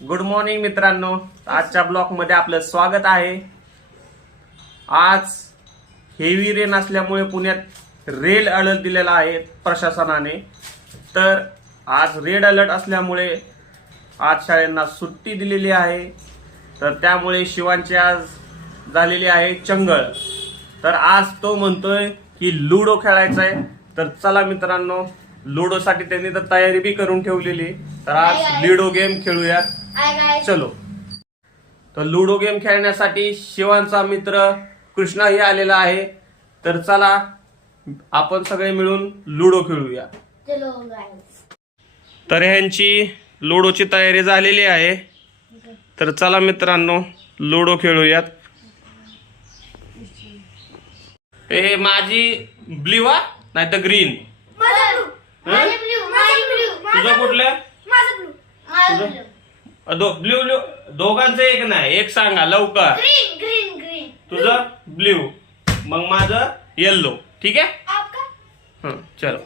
Good morning मित्रांनो, आजच्या blog मध्ये आपलं स्वागत आहे। आज हेवी रेन असल्यामुळे पुण्यात रेड अलर्ट दिलेला आहे प्रशासनाने। तर आज रेड अलर्ट असल्यामुळे आज शाळांना सुट्टी दिलेली आहे। तर त्यामुळे शिवांची आज झालेली आहे चंगळ। तर आज तो म्हणतोय की लुडो खेळायचा आहे। तर चला मित्रांनो, लुडो साठी त्यांनी तर तयारी बी करून ठेवलेली। तर आज लुडो गेम खेळूयात, चलो। तर लुडो गेम खेळण्यासाठी शिवांचा मित्र कृष्णाही आलेला आहे। तर चला आपण सगळे मिळून लुडो खेळूया। तर ह्यांची लुडोची तयारी झालेली आहे। तर चला मित्रांनो, लुडो खेळूयात। ए माझी ब्ल्यू नाही तर ग्रीन। तुझं कुठलं? ब्ल्यू ब्ल्यू दोघांचं एक नाही, एक सांगा लवकर। तुझं ब्ल्यू, मग माझं येल्लो, ठीक आहे। चलो।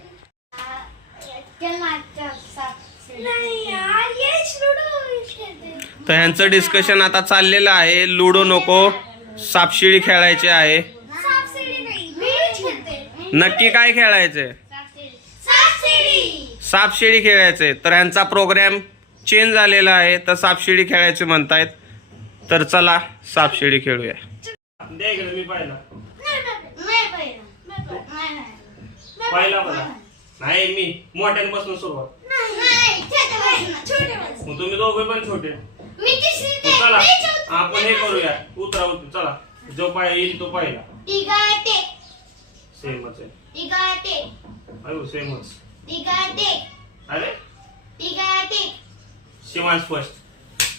तर ह्यांचं डिस्कशन आता चाललेलं आहे। लुडो नको, सापशिडी खेळायची आहे। नक्की काय खेळायचंय? सापशिडी खेळायचंय। तर ह्यांचा प्रोग्राम चेंज झालेला आहे, तर सापशिडी खेळायचे म्हणतायत। तर चला सापशिडी खेळूया। मी पहिला नाही, मी मोठ्यांपासून सुरुवात। तुम्ही दोघे पण छोटे। चला आपण हे करूया, उतरा उतर। चला जो पाय येईल तो पहिला। सेमच आहे, अरे सेमच। अरे शिवांश फर्स्ट।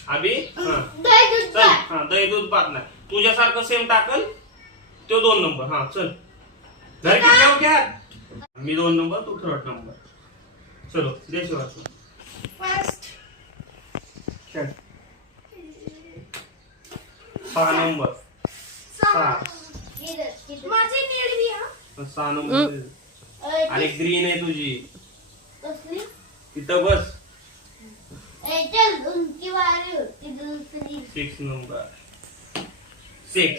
अभि दही दूध पाक नाही, तुझ्यासारखं सेम टाकल तो 2 नंबर। हा चल, घर ठेव घ्या। मी 2 नंबर, तू 3rd नंबर। चलो दे शिवांश फर्स्ट। 6 number, 6 number. आणि ग्रीन आहे तुझी, तिथं बस। 6 नंबर, 6।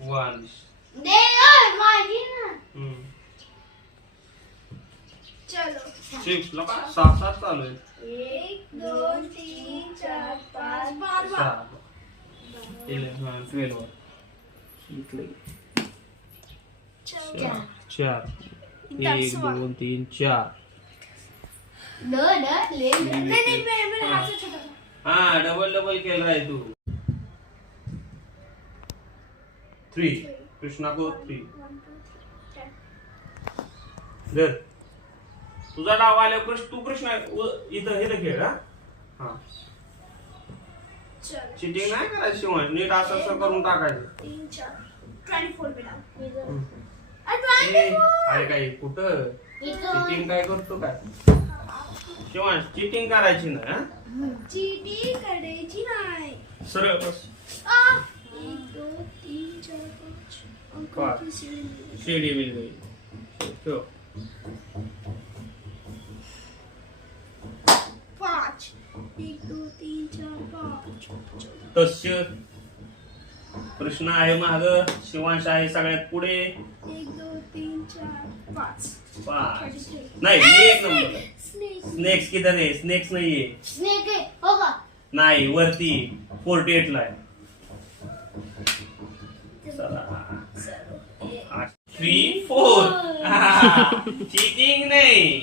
वन। चलो 6 लगा 7 चालू आहे। 1 2 3 4 5 6 12 इकडे 4 1 2 3 4। हा डबल केलं आहे तू। 3 कृष्णा को 3 धर। तुझा डाव आल्या तू कृष्णा इथं हे खेळ। हा चिटिंग नाही करायची शिवाय, नीट असं करून टाकायचं। अरे काय कुठं चिटिंग काय करतो काय शिवांश? चिटिंग करायची ना, चीटिंग करायची नाही। सरळ बस। 1 2 3 4 5 शिडी मिल गई। ठेव 5 1 2 3 4 5। तस्य कृष्णा आहे माग, शिवांश आहे सगळ्यात पुढे। 1 2 3 4 5 नाही, मी 1 नंबर। स्नेक्स किधर आहे? स्नेक्स नाहीये। स्नेक आहे हो का? नाही, वरती 48 ला आहे। 3 4 चीटिंग नाही।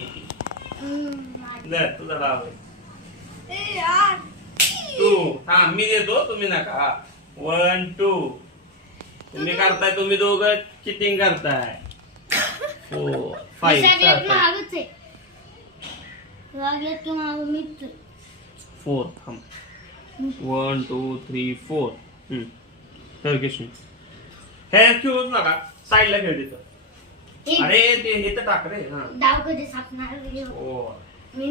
तुझा डाव आहे। 2 हा मी देतो, तुम्ही नका। 1 2 तुम्ही करताय, तुम्ही दोघं चिटिंग करताय। 4 5 4 थांब। 1 2 3 4। तर कृष्ण हे खेळूच नका, साईडला खेळ तिथं। अरे ते हे तर टाक रे। हा डाव कधी सापणार हो। मी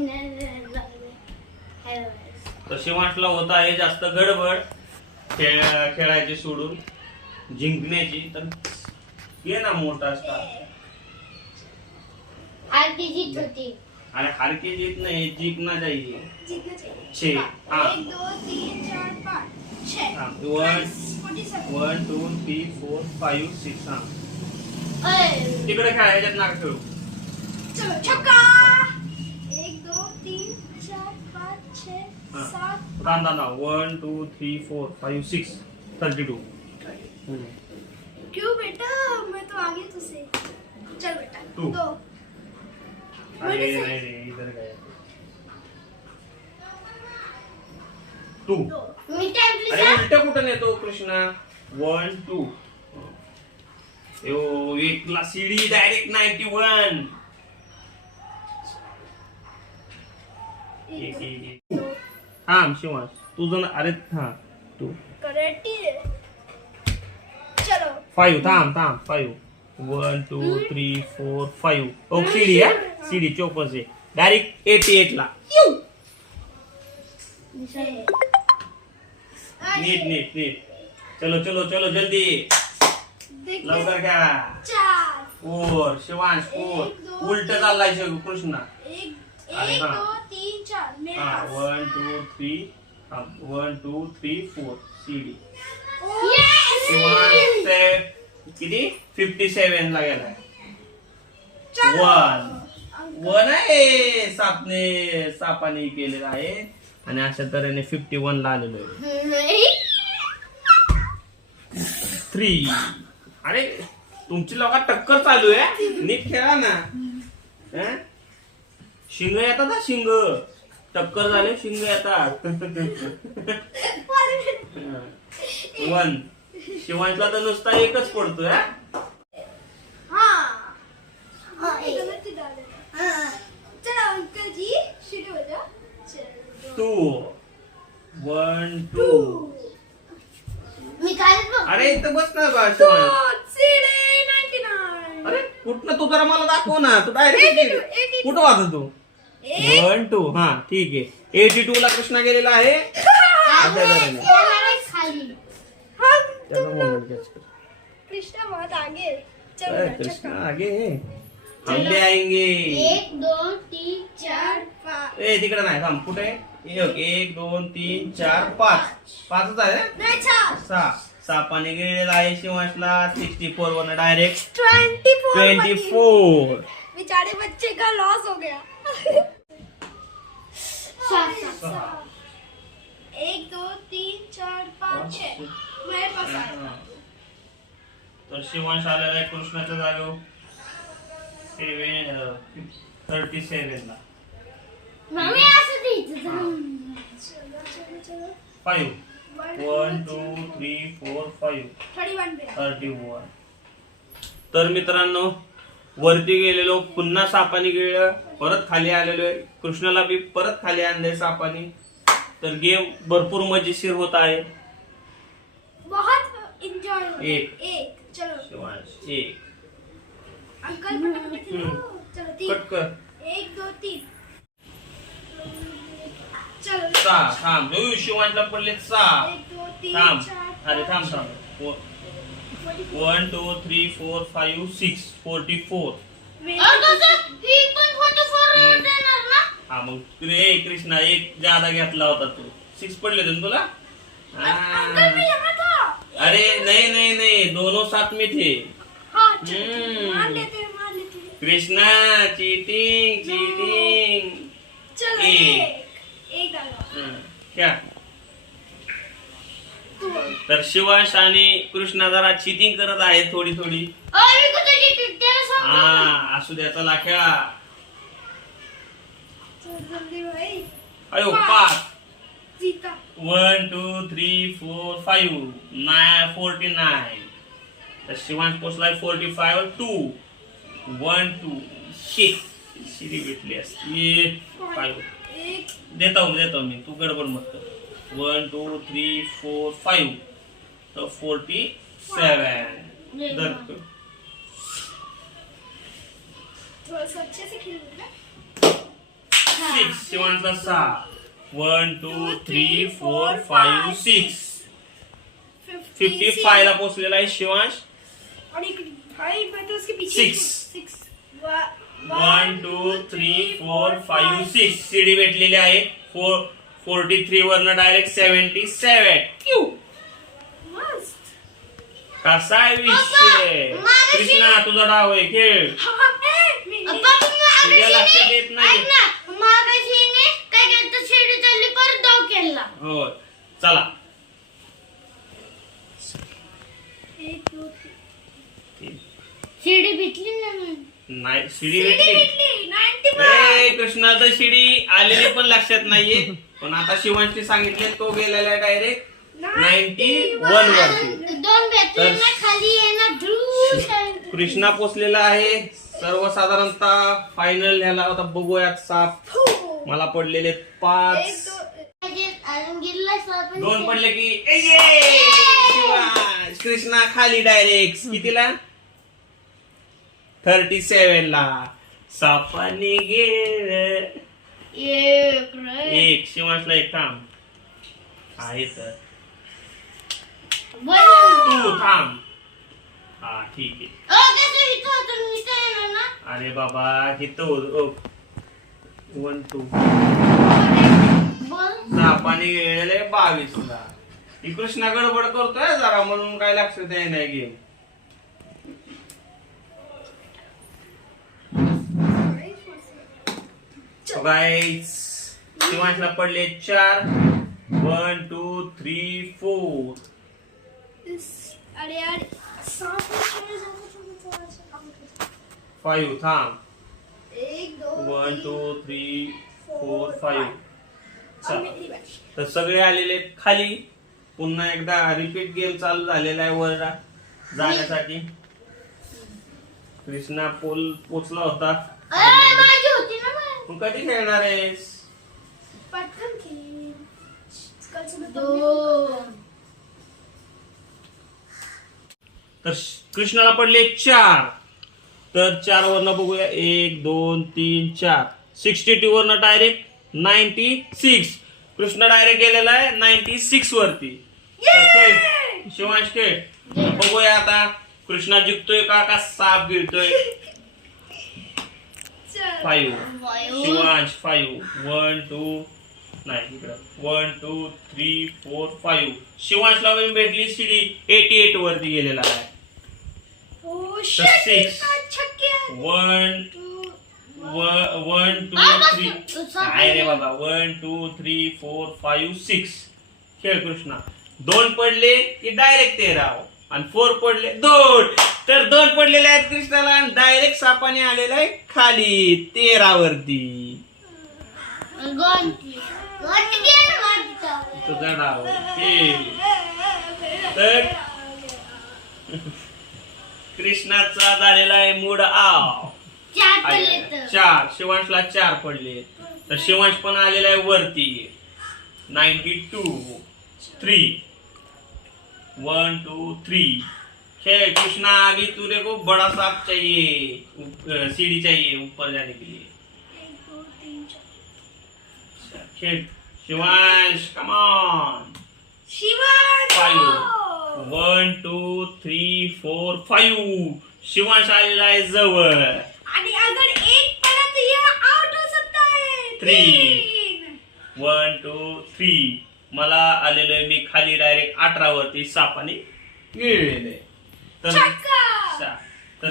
तर शिवांशला होत आहे जास्त गडबड, खेळायचे सोडून जिंकण्याची, तर ये ना मोठा स्टार. आरती जीत होती. अरे हार के जीत नहीं, जीतना चाहिए. जीतना चाहिए. 6. हाँ 1 2 3 4 5 6. हाँ. 1 2 3 4 5 6. हाँ तिकडे काय ह्याच्यात नाक खेळू. चलो छक्का. 1 2 3 4 5 6 हाँ. 7. रांदा 1 2 3 4 5 6 32. क्यों बेटा, मैं तो आगे तुझसे. चल बेटा. तू. 2. अरे नहीं नहीं इधर गया. 2. मी टाइम अरे उलट कुठं नेतो कृष्णा. 1 2. यो एकला सीडी डायरेक्ट 91. थांब शिवांश तुझं अरे हा तू करेक्ट आहे. चलो 5. थांब 5. 1 2 3 4 5. ओ सीडी है सीडी चौपर से डायरेक्ट 88 ला. नीट. चलो चलो चलो जल्दी लवकर घ्या. 4. 4 शिवांश 4 उलट चाललाय कृष्णा. 1 अरे 1 हाँ. 2 3 4 मेरे हा पास. 1 2 3 1 2 3 4 सीडी. Yes! शिवांश ते किती 57 ला गेलाय. चलो. 1 आहे सापाने केलेला आहे आणि अशा तऱ्हेने 51 ला आलेलो आहे. 3. अरे तुमची लोक टक्कर चालू आहे, नीट खेळा ना. हं? शिंग येतात ना, शिंग टक्कर झाले शिंग येतात. 1 शिवांशला तर नुसता एकच पडतोय. हाँ. गलत ही डाले. चलो अंकल जी शुरू हो जाओ. चलो 2 1 2. मी काय बघ. अरे इथं बस ना बा शिवांश. सीडे 99. अरे कुठनं तू जरा मला दाखव ना. तू डायरेक्ट 82. कुठं वाजत तू. 1 2. हा ठीक आहे. 82 ला कृष्णा गेलेला आहे. खाली. त्याचा मोबाईल कॅच कर. कृष्णा बहुत आगे. चलो अरे कृष्णा आगे है. हम भी आएंगे. 1 2 3 4 5. ए तिकडे नाही थांब. कुठे 1 2 3 4 5 5च आहे. नहीं 4. 6 सापाने गेलेला आहे शिवांशला 64 वन डायरेक्ट 24. 24. बेचारे बच्चे का लॉस हो गया. 1 2 3 4 5 6 मेरे पास आया. तर शिवांश आलेला आहे कृष्णाच्या जागेवर 37 ला. मम्मी असं द्यायचं. चलो 5 1 2 3 4 5 31 पे. 31. तर मित्रांनो वरती गेलेलो पुन्हा सापाने गेलं, परत खाली आलेलो आहे. कृष्णाला बी परत खाली आणलंय सापाने. तर गेम भरपूर मजेशीर होत आहे. बहुत एंजॉय हो. एक. चलो शिवांश 1 अंकल फटाफट खेलो. चलो 3. कट कर. 1 2 3. चलो 6 थांब. शिवांशला पडले 6. 1 2 3 थांब. 4 अरे थांब 1 2 3 4 5 6 44. हा मग रे कृष्णा एक जादा घेतला होता तू. 6 पडले होते ना तुला. अंकल मैं यहाँ था. अरे नहीं दोनों साथ में थे. हाँ मान लेते. कृष्णा चीटिंग. चलो एक डालो. क्या तर शिवांश आणि कृष्णा जरा चिटिंग करत आहे थोडी. हा असू द्या चला खेळा. जल्दी भाई. अयो 5 जीता. 1 2 3 4 5 9 49. तर शिवांश पोचलाय 45. 2 1 2 6 शिरी भेटली असती. 5 देता हूं मी. तू गडबड मत कर. 1 2 3 4 5 तो 47. दर थोड़ा सा अच्छे से खेलूंगा. 6 शिवांशला 6 1 2 3 4 5 6 55 ला पोहोचलेला आहे शिवांश. और एक 5 में तो उसके पीछे 6 6 1 2 3 4 5 6 सीडी भेटलेली आहे. 43 वरनं डायरेक्ट 77. क्यू मस्त. कसा आहे विषय? कृष्णा तुझा डाव आहे, खेळ. तुझ्या लक्षात येत नाही. हो चला. 1 2 3 शिडी भेटली ना नाही शिडी भेटली. 91. ए कृष्णा तर शिडी आलेली पण लक्षात नाहीये. पण आता शिवांशी सांगितले तो गेलेला आहे डायरेक्ट 91 वरती. दोन भेटले ना खाली आहे ना ध्रुव. कृष्णा पोचलेला आहे. सर्वसाधारणतः फायनल ह्याला आता बघूयात. साप मला पडलेले 5 2 पडले की ए ये! शिवांश कृष्णा खाली डायरेक्ट कितीला 37 ला. सापाने गेलं एक. शिवांशला एक थांब आहे तर तू थांब. हा ठीक आहे. अरे बाबा इथं 1 2 सापाने गेलेले 22 ला. ही कृष्णा गडबड करतोय जरा म्हणून काय लक्षात येत नाही गेम. गाइस शिवांशला पडले 4 1 2 3 4. अरे यार 5 थांब. 1 2 1 2 3 4 5. और मेरी बारी. तर सगळे आलेले आहेत खाली. पुन्हा एकदा रिपीट गेम चालू झालेला आहे वर जाण्यासाठी. कृष्णा पोचला होता. तू कधी खेळणार आहेस? पटकन खेळ. कल सुबह तर कृष्णाला पडले 4. तर 4 वरनं बघूया 1 2 3 4. 62 वरनं डायरेक्ट 96. कृष्णा डायरेक्ट गेलेला आहे 96 वरती. तर खेळ शिवांश खेळ. बघूया आता कृष्णा जिंकतोय का साप गिळतोय. 5 शिवांश 5 1 2 नाही 1 2 3 4 5. शिवांशला भेटली सीडी 88 वरती गेलेला आहे. Oh तर shit. 6 छक्के. 1 1 2 3 काय रे बाबा 1 2 3 4 5 6. खेळ कृष्णा. 2 पडले की डायरेक्ट 13 आणि 4 पडले 2. तर 2 पडलेले आहेत कृष्णाला आणि डायरेक्ट सापाने आलेला आहे खाली 13 वरती. तुझा डाव खेळ. तर कृष्णाचा झालेला आहे मूड आव. 4 शिवांशला 4 पडले. तर शिवांश पण आलेला आहे वरती 92 3 1 2 3. खेल कृष्णा अभी तुरे को बड़ा सांप चाहिए. सीढ़ी चाहिए ऊपर जाने के लिए. 1 2 3 4. खेल शिवांश कम ऑन. शिवांश. 5 1 2 3 4 5. शिवांश आलेला आहे जवळ. आणि अगर एक पड़ा तो ये आउट हो सकता है. 3 1 2 3. मला आलेलो आहे मी खाली डायरेक्ट 18 वरती सापाने गिळलेले. तर छक्का. तर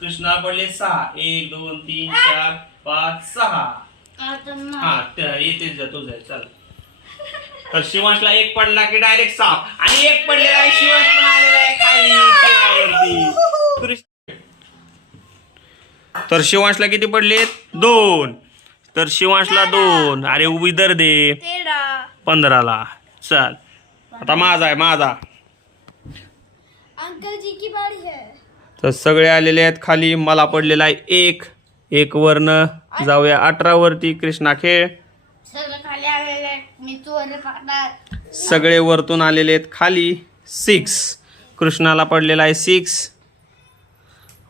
कृष्णा पडले 6 1 2 3 4 5 6. हा येतेच जातो जाय चल. तर शिवांशला 1 पडला की डायरेक्ट साप आणि 1 पडलेला आहे. शिवांश पण आलेला आहे खाली 13 वरती. तर शिवांशला किती पडले 2. तर शिवांशला 2. अरे उभी दर दे 15 ला. चल आता माझा अंकल जी की बारी है. तर सगळे आलेले आहेत खाली. मला पडलेला आहे 1 वरनं जाऊया 18 वरती. कृष्णा खेळ. खाली आलेले मी चोर पाहणार. सगळे वरतून आलेले आहेत खाली. 6 कृष्णाला पडलेला आहे 6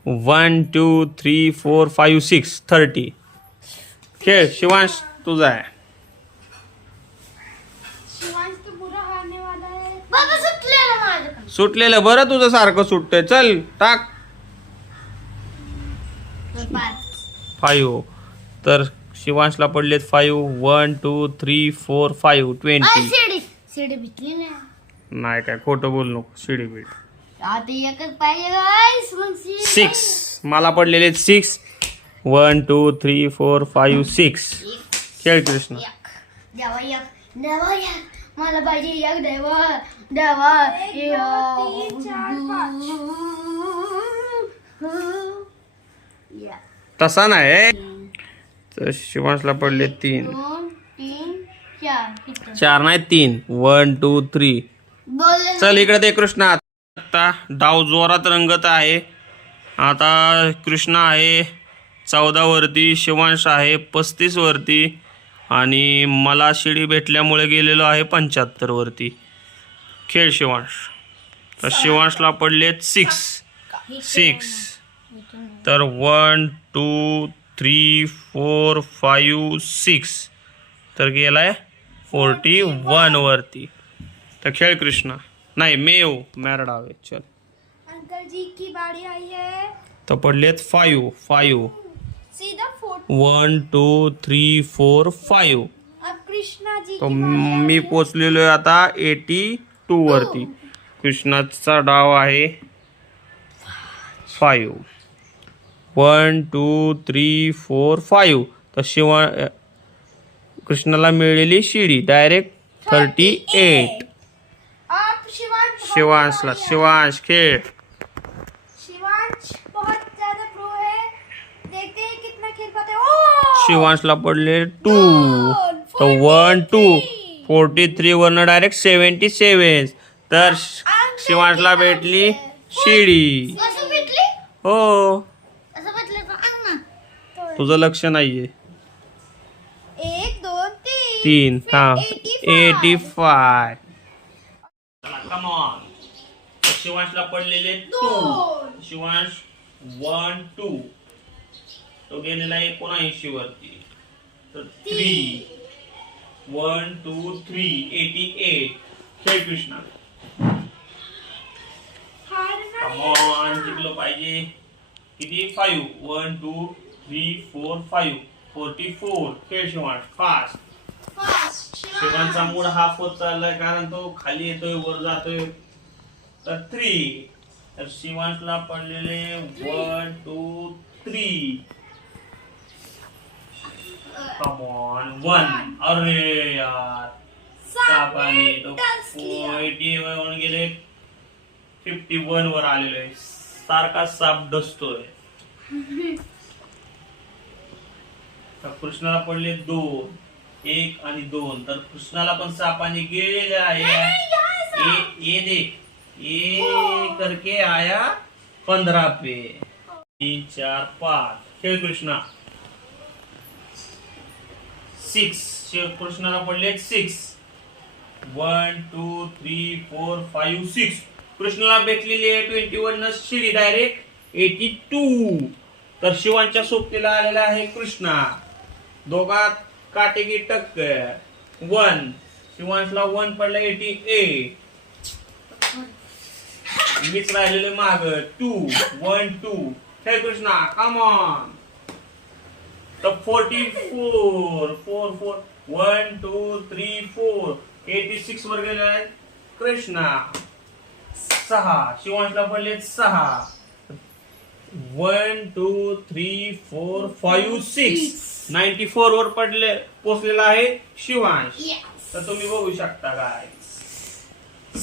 1 2 3 4 5 6 30. खेळ शिवांश तुझा आहे. शिवांश तो बुरा हारने वाला है. बाबा सुटलेलं माझं. सुटलेलं बरं तुझं सारखं सुटतंय. चल टाक. 5. 5. तर शिवांशला पडलेत 5. 1 2 3 4 5 20. शिडी भेटली ना. नाही काय खोटं बोल नको. शिडी बीड. आता एकच पाहिजे guys, मग शिडी 6. मला पडलेले 6. 1 2 3 4 5 6. खेळ कृष्ण. एक. देवा एक. मला पाहिजे एक देवा एक, दोन, तीन, चार, या. तसा नाही. तर शिवांशला पडले 3. 2 3 4. 4 नाही 3. 1 2 3. बोल. चल इकडे दे कृष्णा. आता डाव जोरात रंगत आहे. आता कृष्णा आहे 14 वरती, शिवांश आहे 35 वरती आणि मला शिडी भेटल्यामुळे गेलेलो आहे 75 वरती. खेळ शिवांश. तर शिवांशला पडलेत 6. तर 1 2 3 4 5 6. तर गेलाय 41 वरती. तर खेळ कृष्णा. नाही मेव मेरा डाव आहे. चल. अंकल जी की बारी आई है. तर पडलेत 5. सीधा 4. 1 2 3 4 5. अब कृष्णा जी तो की बारी मी आई है. पोचलेलो आहे आता 82 वरती. कृष्णाचा डाव आहे 5. 1 2 3 4 5. तर कृष्णाला मिळालेली शिडी डायरेक्ट 38. आप शिवांश शिवांशला. शिवांश खेळ. शिवांश बहुत ज्यादा प्रो है. देखते हैं कितना खेल पाते हैं. ओ शिवांशला पडले 2. तर 1 2 43 वरनं डायरेक्ट 77. तर शिवांशला भेटली शिडी. असं भेटली. हो. असं भेटलं तर आण ना. तुझं लक्ष नाहीये. 1 2 3. हा 85. 85. Come on. शिवांशला पडलेले 2. शिवांश 1 2. तो गेलेला 79 वरती. तर 3. 1 2 3 88. खेळ कृष्णा. Come on. जिंकलो पाहिजे. किती 5. 1 2 3 4 5. 44. खेळ शिवांश. फास्ट. शिवांचा मूड हाफ होत चाललाय कारण तो खाली येतोय वर जातोय. तर 3. तर शिवांशला पडलेले 1 2 3. Come on. 1. अरे यार सापाने तो 80 वरून गेले 51 वर आलेलो आहे. सारखा साप डसतोय. तर कृष्णाला पडले 2. 1 आणि 2. तर कृष्णाला पण सापाने गेलेले आहे. ये दे. ये करके आया 15 पे. 3 4 5. खेळ कृष्णा. 6. कृष्णाला पडले 6. 1 2 3 4 5 6. कृष्णाला भेटलेली आहे 21 न शिडी डायरेक्ट 82. तर शिवांच्या सोबतीला आलेला आहे कृष्णा. दोघात काटेकी टक्कर. 1. शिवांशला 1 पडला 88. मीच राहिलेले माग 2. 1 2. हे कृष्णा कम ऑन. तर 44. 4 4. 1 2 3 4. 86 वर गेलाय कृष्णा. 6. शिवांशला पडले 6. 1 2 3 4 5 6. 94 वर पोचलेला आहे शिवांश. तर तुम्ही बघू शकता काय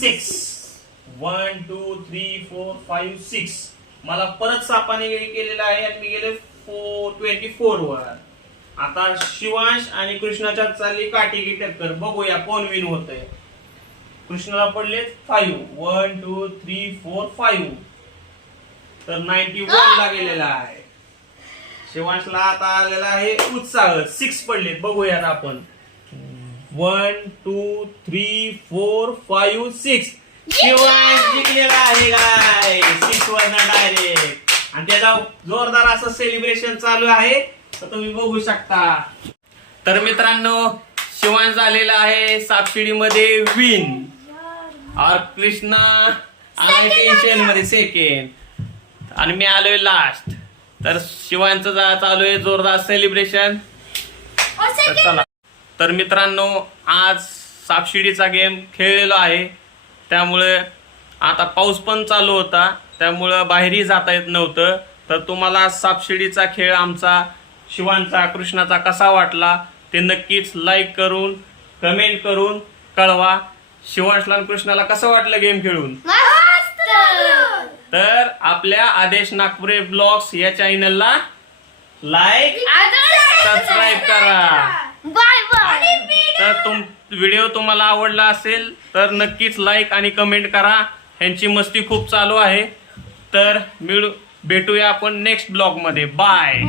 6. 1 2 3 4 5 6. मला परत सापाने केलेला आहे आणि मी गेले 24 वर. आता शिवांश आणि कृष्णाच्या चालली काटेकी टक्कर. बघूया कोण विन होतंय. कृष्णाला पडले 5. 1 2 3 4 5. तर 91 ला गेलेला आहे. शिवांशला आता आलेला आहे उत्साह. 6 पडलेत. बघूयात आपण. 1 2 3 4 5 6. शिवांश जिंकलेला आहे काय 6 वरनं डायरेक्ट. आणि त्याचा जोरदार असं सेलिब्रेशन चालू आहे. तर तुम्ही बघू शकता. तर मित्रांनो शिवांश झालेला आहे सापशिडीमध्ये विन. और कृष्णा आम्ही टेन्शन मध्ये सेकंड आणि मी आलोय लास्ट. तर शिवांचं चालू आहे जोरदार सेलिब्रेशन. तर चला, तर मित्रांनो आज सापशिडीचा गेम खेळलेलो आहे. त्यामुळे आता पाऊस पण चालू होता, त्यामुळं बाहेरही जाता येत नव्हतं. तर तुम्हाला सापशिडीचा खेळ आमचा शिवांचा कृष्णाचा कसा वाटला ते नक्कीच लाईक करून कमेंट करून कळवा. शिवांशला आणि कृष्णाला कसं वाटलं गेम खेळून? तर आपल्या आदेश नागपुरे ब्लॉग्स या चॅनलला लाईक सबस्क्राईब करा. Bye bye. तर व्हिडिओ तुम्हाला आवडला असेल तर नक्कीच लाईक आणि कमेंट करा. ह्यांची मस्ती खूप चालू आहे. तर भेटूया आपण नेक्स्ट ब्लॉग मध्ये. बाय.